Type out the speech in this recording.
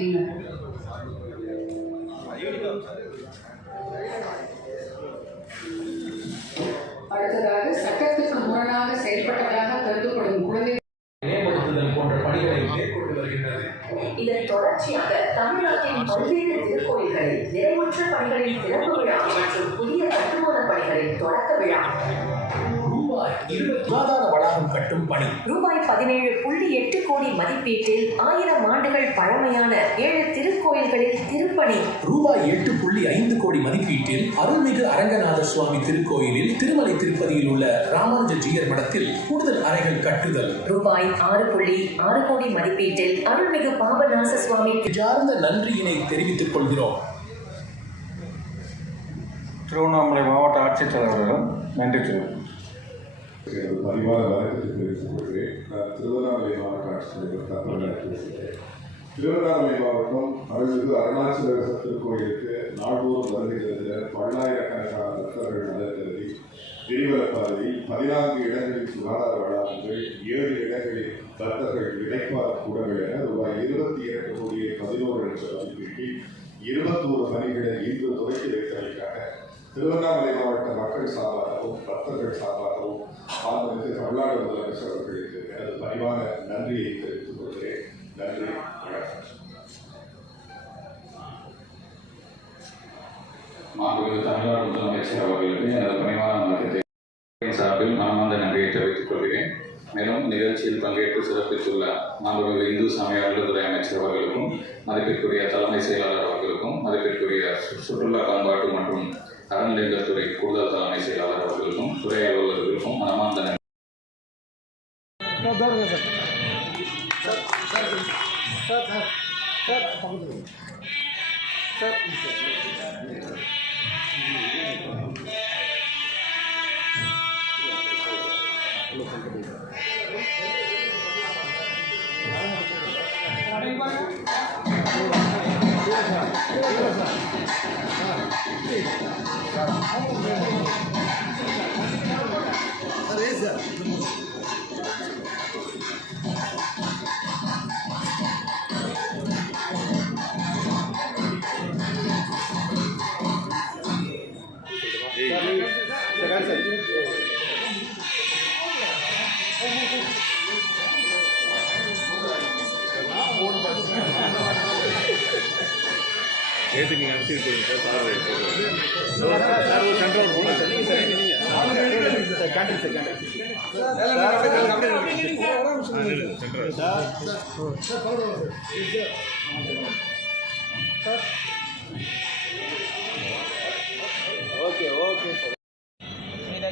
இல்லை. அடுத்ததாக சட்டத்திற்கு முரணாக செயல்பட்டதாக கருதப்படும் குழந்தை இதன் தொடர்ச்சியாக தமிழ்நாட்டின் பல்வேறு திருக்கோயில்களில் நிறைவுற்ற பணிகளின் திறப்பு விழா மற்றும் புதிய கட்டுமான பணிகளின் தொடக்க விழா. சுகாதார வளாகம் கட்டும் பணி. ரூபாய் பதினேழு புள்ளி எட்டு கோடி மதிப்பீட்டில் ஆயிரம் ஆண்டுகள் பழமையான ஏழு திருக்கோயில்களில் திருப்பணி. ரூபாய் எட்டு புள்ளி ஐந்து கோடி மதிப்பீட்டில் அருள்மிகு அரங்கநாத சுவாமி திருக்கோயிலில் திருமலை திருப்பதியில் உள்ள ராமானுஜ ஜீயர் மடத்தில் கூடுதல் அறைகள் கட்டுதல். ரூபாய் ஆறு புள்ளி ஆறு கோடி மதிப்பீட்டில் அருள்மிகு பாபநாச சுவாமி சார்ந்த நன்றியினை தெரிவித்துக் கொள்கிறோம்? திருவண்ணாமலை மாவட்ட ஆட்சித்தலைவரிடம் நன்றி தெரிவிக்கிறேன் எனது பணிவான வணக்கத்தை தெரிவித்துக் கொள்கிறேன் நான் திருவண்ணாமலை மாவட்ட ஆட்சித்தலைவர் தகவலாக பேசுகிறேன் திருவண்ணாமலை மாவட்டம் அருள்மிகு அருணாச்சலேஸ்வர் திருக்கோயிலுக்கு நாள்தோறும் வருகை பல்லாயிரக்கணக்கான பக்தர்கள் நலக்கருதி கிரிவலப்பாதையில் பதினான்கு இடங்களில் சுகாதார வளாகங்கள் ஏழு இடங்களில் பக்தர்கள் இடைப்பாத கூடங்கள் என ரூபாய் இருபத்தி இரண்டு கோடியே பதினோரு லட்சம் மதிப்பீட்டில் இருபத்தோரு பணிகளை இன்று துவக்கி வைத்ததற்காக திருவண்ணாமலை மாவட்ட மக்கள் சார்பில் பணிவான நன்றியை தெரிவித்துக் கொள்கிறேன். நன்றி. வணக்கம் மாண்புமிகு தமிழ்நாடு முதலமைச்சர் அவர்களுக்கு எனது பணிவான சார்பில் மனமார்ந்த நன்றியை தெரிவித்துக் கொள்கிறேன். மேலும் நிகழ்ச்சியில் பங்கேற்று சிறப்பித்துள்ள மாண்புமிகு இந்து சமய அமைச்சர் அவர்களுக்கும் மதிப்பிற்குரிய தலைமை செயலாளர் அவர்களுக்கும் மதிப்பிற்குரிய சுற்றுலா பண்பாட்டு மற்றும் ধরবে sir sir sir sir sir Beleza? Second set எடுத்து நீங்கள் அனுப்பிச்சு கண்ட்ரோல் பண்ணுங்க candle sir candle sir okay okay sir